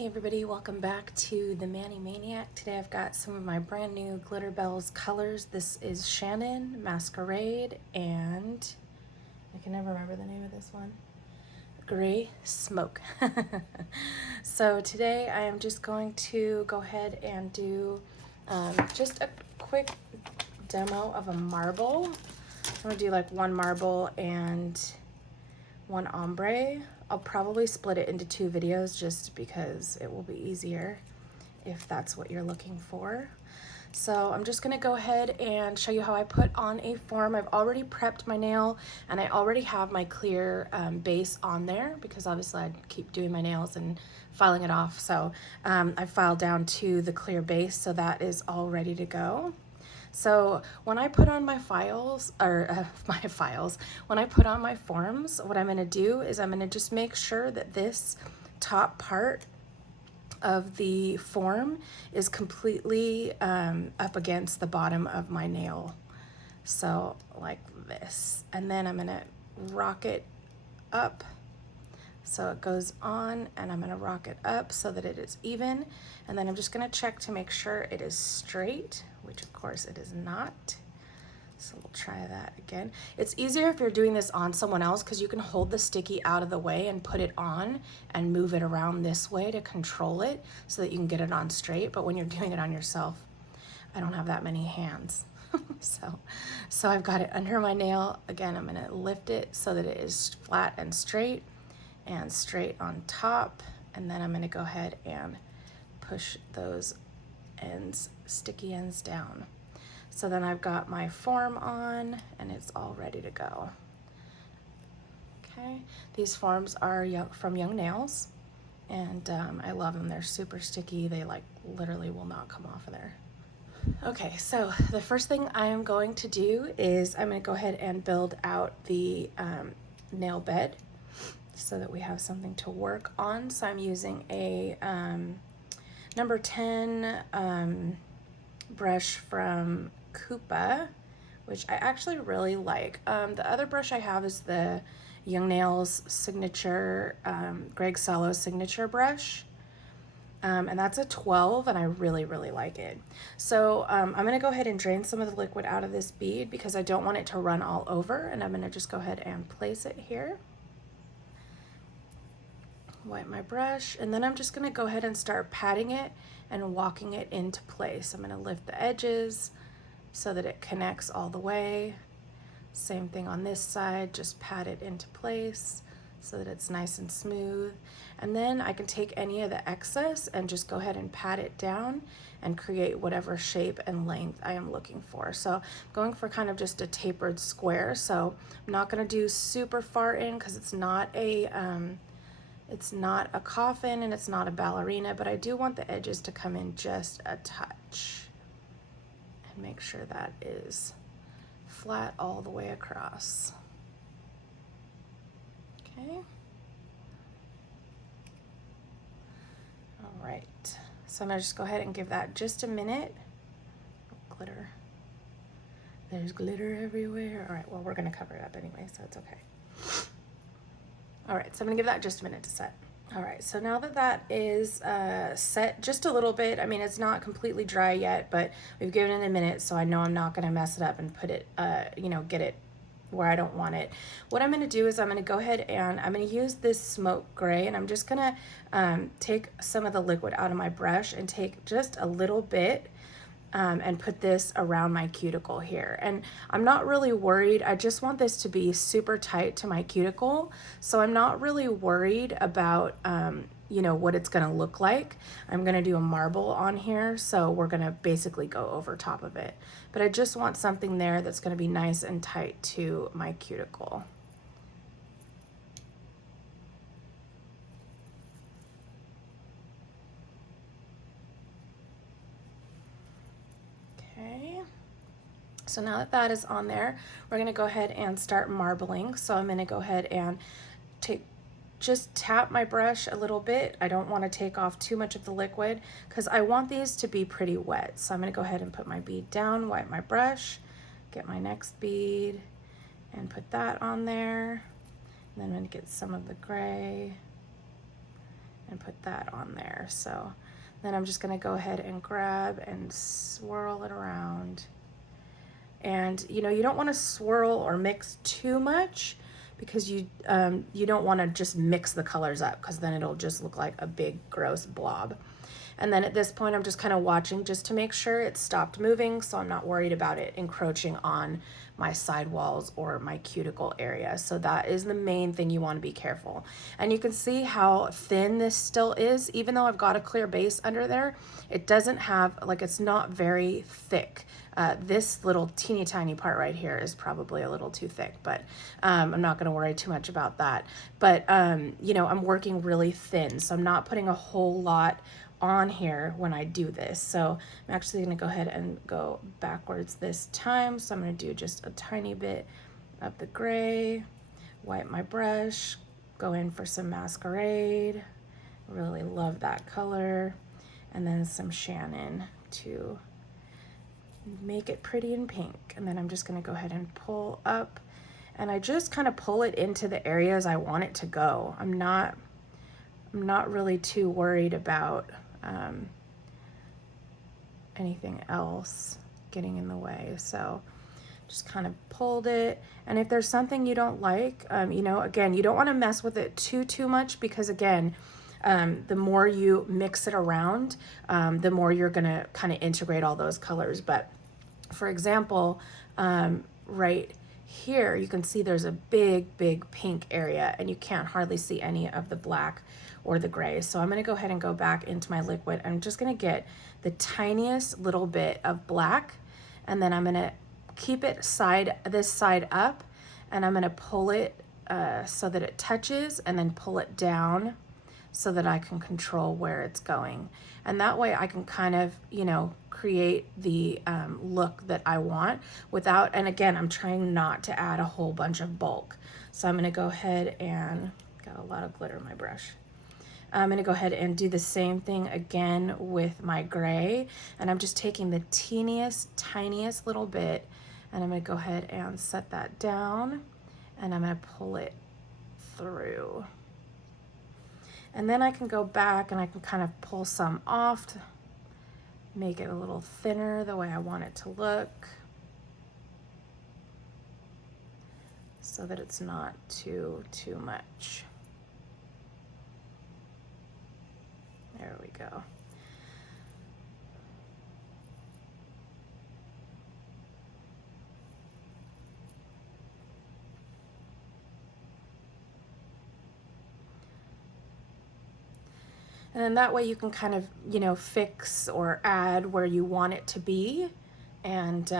Hey everybody, welcome back to the Mani Maniac. Today I've got some of my brand new Glitterbels colors. This is Shannon, Masquerade, and I can never remember the name of this one. Gray Smoke. So today I am just going to go ahead and do just a quick demo of a marble. I'm going to do like one marble and one ombre. I'll probably split it into two videos just because it will be easier if that's what you're looking for. So I'm just gonna go ahead and show you how I put on a form. I've already prepped my nail and I already have my clear base on there because obviously I keep doing my nails and filing it off. So I filed down to the clear base, so that is all ready to go. So when I put on my files, when I put on my forms, what I'm gonna do is I'm gonna just make sure that this top part of the form is completely up against the bottom of my nail. So like this. And then I'm gonna rock it up. So it goes on and I'm gonna rock it up so that it is even. And then I'm just gonna check to make sure it is straight, which of course it is not. So we'll try that again. It's easier if you're doing this on someone else because you can hold the sticky out of the way and put it on and move it around this way to control it so that you can get it on straight. But when you're doing it on yourself, I don't have that many hands. So I've got it under my nail. Again, I'm gonna lift it so that it is flat and straight on top. And then I'm gonna go ahead and push those ends, sticky ends down. So then I've got my form on and it's all ready to go. Okay, these forms are from Young Nails and I love them. They're super sticky. They like literally will not come off of there. Okay, so the first thing I am going to do is I'm going to go ahead and build out the nail bed so that we have something to work on. So I'm using a number 10 brush from Koopa, which I actually really like. The other brush I have is the Young Nails signature, Greg Salo's signature brush. And that's a 12 and I really, really like it. So I'm gonna go ahead and drain some of the liquid out of this bead because I don't want it to run all over, and I'm gonna just go ahead and place it here. Wipe my brush, and then I'm just gonna go ahead and start patting it and walking it into place. I'm gonna lift the edges so that it connects all the way. Same thing on this side, just pat it into place so that it's nice and smooth. And then I can take any of the excess and just go ahead and pat it down and create whatever shape and length I am looking for. So I'm going for kind of just a tapered square. So I'm not gonna do super far in because it's not a coffin and it's not a ballerina, but I do want the edges to come in just a touch. And make sure that is flat all the way across. Okay. All right. So I'm gonna just go ahead and give that just a minute. Glitter. There's glitter everywhere. All right, well, we're gonna cover it up anyway, so it's okay. All right, so I'm gonna give that just a minute to set. All right, so now that that is set just a little bit, I mean, it's not completely dry yet, but we've given it a minute, so I know I'm not gonna mess it up and put it, get it where I don't want it. What I'm gonna do is I'm gonna go ahead and I'm gonna use this smoke gray, and I'm just gonna take some of the liquid out of my brush and take just a little bit and put this around my cuticle here. And I'm not really worried. I just want this to be super tight to my cuticle. So I'm not really worried about, what it's gonna look like. I'm gonna do a marble on here, so we're gonna basically go over top of it. But I just want something there that's gonna be nice and tight to my cuticle. Okay. So now that that is on there, we're gonna go ahead and start marbling. So I'm gonna go ahead and just tap my brush a little bit. I don't wanna take off too much of the liquid because I want these to be pretty wet. So I'm gonna go ahead and put my bead down, wipe my brush, get my next bead, and put that on there. And then I'm gonna get some of the gray and put that on there. So then I'm just gonna go ahead and grab and swirl it around. And you know, you don't wanna swirl or mix too much because you don't wanna just mix the colors up, because then it'll just look like a big gross blob. And then at this point, I'm just kind of watching just to make sure it stopped moving, so I'm not worried about it encroaching on my side walls or my cuticle area. So that is the main thing you want to be careful. And you can see how thin this still is. Even though I've got a clear base under there, it doesn't have, like, it's not very thick. This little teeny tiny part right here is probably a little too thick, but I'm not going to worry too much about that. But, you know, I'm working really thin, so I'm not putting a whole lot on here when I do this. So I'm actually going to go ahead and go backwards this time. So I'm going to do just a tiny bit of the gray, wipe my brush, go in for some Masquerade. Really love that color. And then some Shannon to make it pretty and pink. And then I'm just going to go ahead and pull up, and I just kind of pull it into the areas I want it to go. I'm not really too worried about anything else getting in the way. So just kind of pulled it. And if there's something you don't like, you know, again, you don't want to mess with it too much, because again, the more you mix it around, the more you're gonna kind of integrate all those colors. But for example, right here, you can see there's a big pink area, and you can't hardly see any of the black or the gray. So I'm gonna go ahead and go back into my liquid. I'm just gonna get the tiniest little bit of black, and then I'm gonna keep it this side up, and I'm gonna pull it so that it touches, and then pull it down so that I can control where it's going. And that way I can kind of, you know, create the look that I want without, and again, I'm trying not to add a whole bunch of bulk. So I'm gonna go ahead and, got a lot of glitter in my brush. I'm gonna go ahead and do the same thing again with my gray. And I'm just taking the tiniest little bit, and I'm gonna go ahead and set that down, and I'm gonna pull it through. And then I can go back and I can kind of pull some off to make it a little thinner the way I want it to look, so that it's not too much. There we go. And then that way you can kind of, you know, fix or add where you want it to be. And,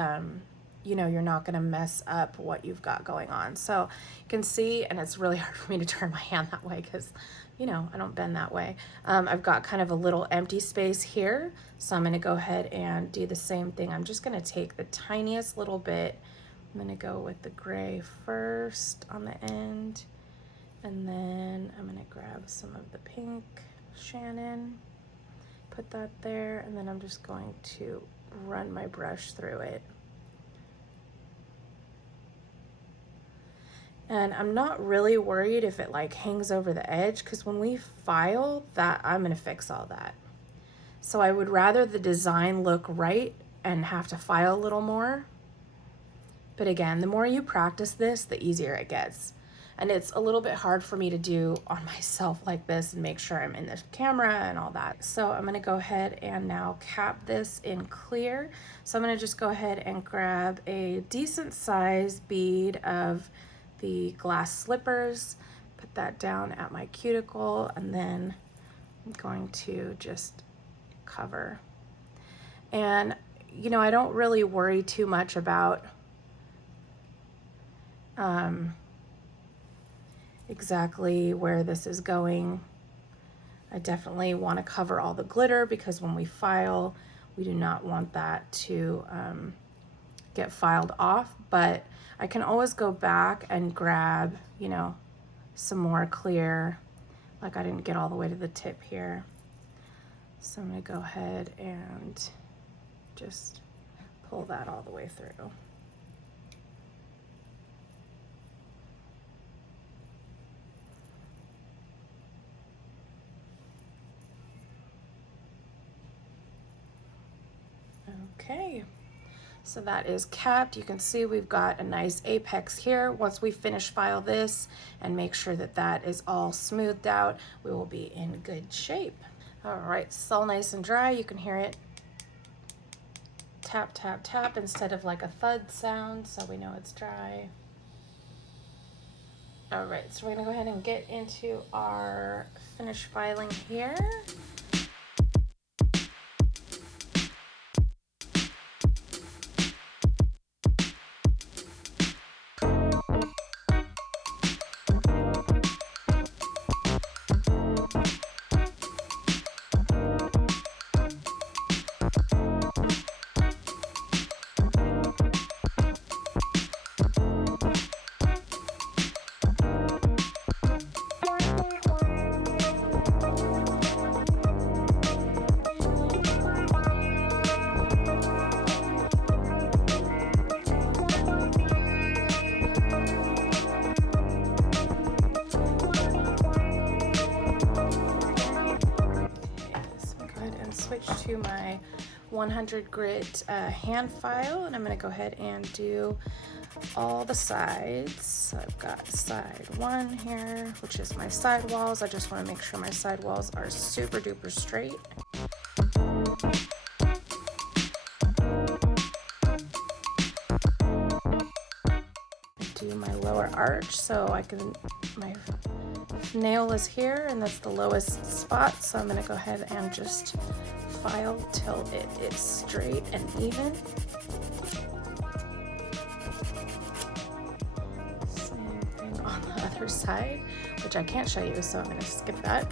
you know, you're not gonna mess up what you've got going on. So you can see, and it's really hard for me to turn my hand that way because, you know, I don't bend that way. I've got kind of a little empty space here. So I'm gonna go ahead and do the same thing. I'm just gonna take the tiniest little bit. I'm gonna go with the gray first on the end, and then I'm gonna grab some of the pink Shannon, put that there, and then I'm just going to run my brush through it. And I'm not really worried if it like hangs over the edge, because when we file that, I'm gonna fix all that. So I would rather the design look right and have to file a little more. But again, the more you practice this, the easier it gets. And it's a little bit hard for me to do on myself like this and make sure I'm in the camera and all that. So I'm gonna go ahead and now cap this in clear. So I'm gonna just go ahead and grab a decent size bead of the glass slippers, put that down at my cuticle, and then I'm going to just cover. And you know, I don't really worry too much about exactly where this is going. I definitely want to cover all the glitter, because when we file, we do not want that to get filed off. But I can always go back and grab, you know, some more clear. Like I didn't get all the way to the tip here. So I'm gonna go ahead and just pull that all the way through. Okay, so that is capped. You can see we've got a nice apex here. Once we finish file this and make sure that that is all smoothed out, we will be in good shape. All right, it's all nice and dry. You can hear it tap, tap, tap instead of like a thud sound, so we know it's dry. All right, so we're gonna go ahead and get into our finish filing here. Switch to my 100 grit hand file, and I'm going to go ahead and do all the sides. So I've got side 1 here, which is my side walls. I just want to make sure my side walls are super duper straight. Do my lower arch so I can, my nail is here and that's the lowest spot, so I'm going to go ahead and just file till it is straight and even. Same thing on the other side, which I can't show you, so I'm going to skip that.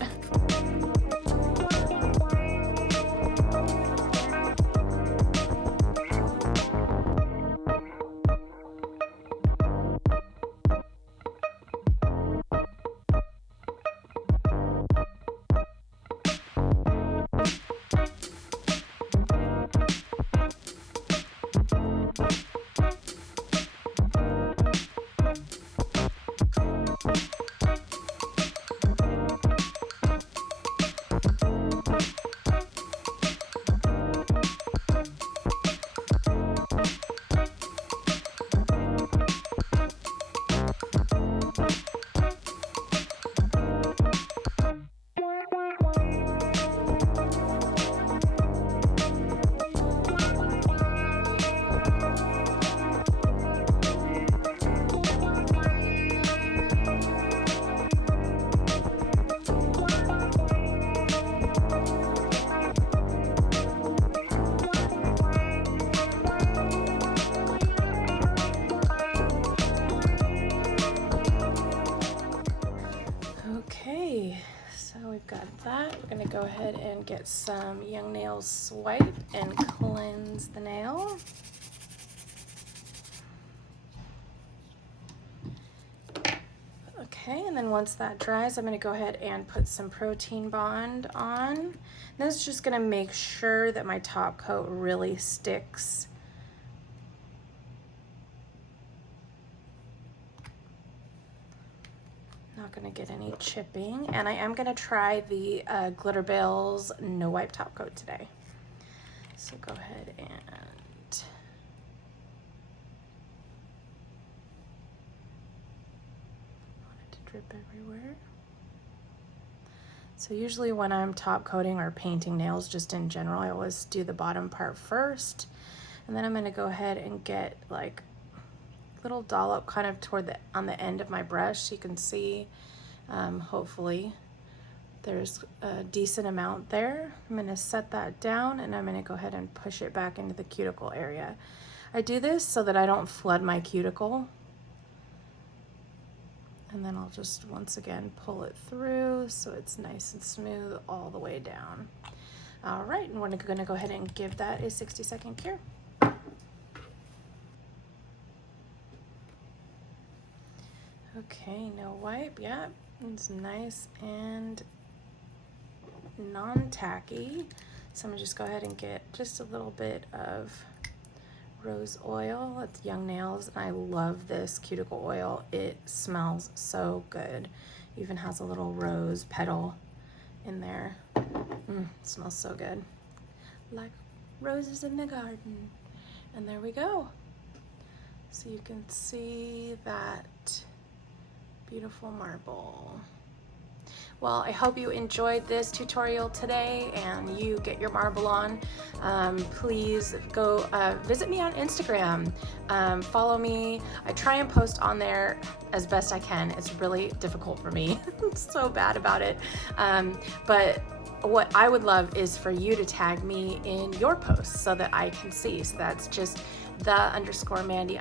Okay, so we've got that. We're going to go ahead and get some Young Nails Swipe and cleanse the nail. Okay, and then once that dries, I'm going to go ahead and put some Protein Bond on. This is just going to make sure that my top coat really sticks. Not going to get any chipping, and I am going to try the Glitterbels No Wipe Top Coat today. So go ahead and want it to drip everywhere. So usually when I'm top coating or painting nails just in general, I always do the bottom part first, and then I'm going to go ahead and get like little dollop kind of toward the on the end of my brush, so you can see hopefully there's a decent amount there. I'm going to set that down and I'm going to go ahead and push it back into the cuticle area. I do this so that I don't flood my cuticle, and then I'll just once again pull it through so it's nice and smooth all the way down. All right, and we're going to go ahead and give that a 60-second cure. Okay, no wipe, yeah, it's nice and non-tacky. So I'm gonna just go ahead and get just a little bit of rose oil. It's Young Nails, and I love this cuticle oil. It smells so good. Even has a little rose petal in there. It smells so good. Like roses in the garden. And there we go. So you can see that beautiful marble. Well, I hope you enjoyed this tutorial today and you get your marble on. Please go visit me on Instagram. Follow me. I try and post on there as best I can. It's really difficult for me. I'm so bad about it. But what I would love is for you to tag me in your posts so that I can see. So that's just _Mandy_Maniac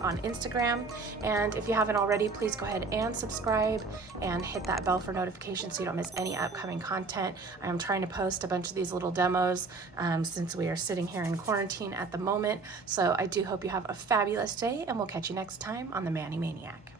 on Instagram. And if you haven't already, please go ahead and subscribe and hit that bell for notifications so you don't miss any upcoming content. I am trying to post a bunch of these little demos since we are sitting here in quarantine at the moment. So I do hope you have a fabulous day, and we'll catch you next time on the Mani Maniac.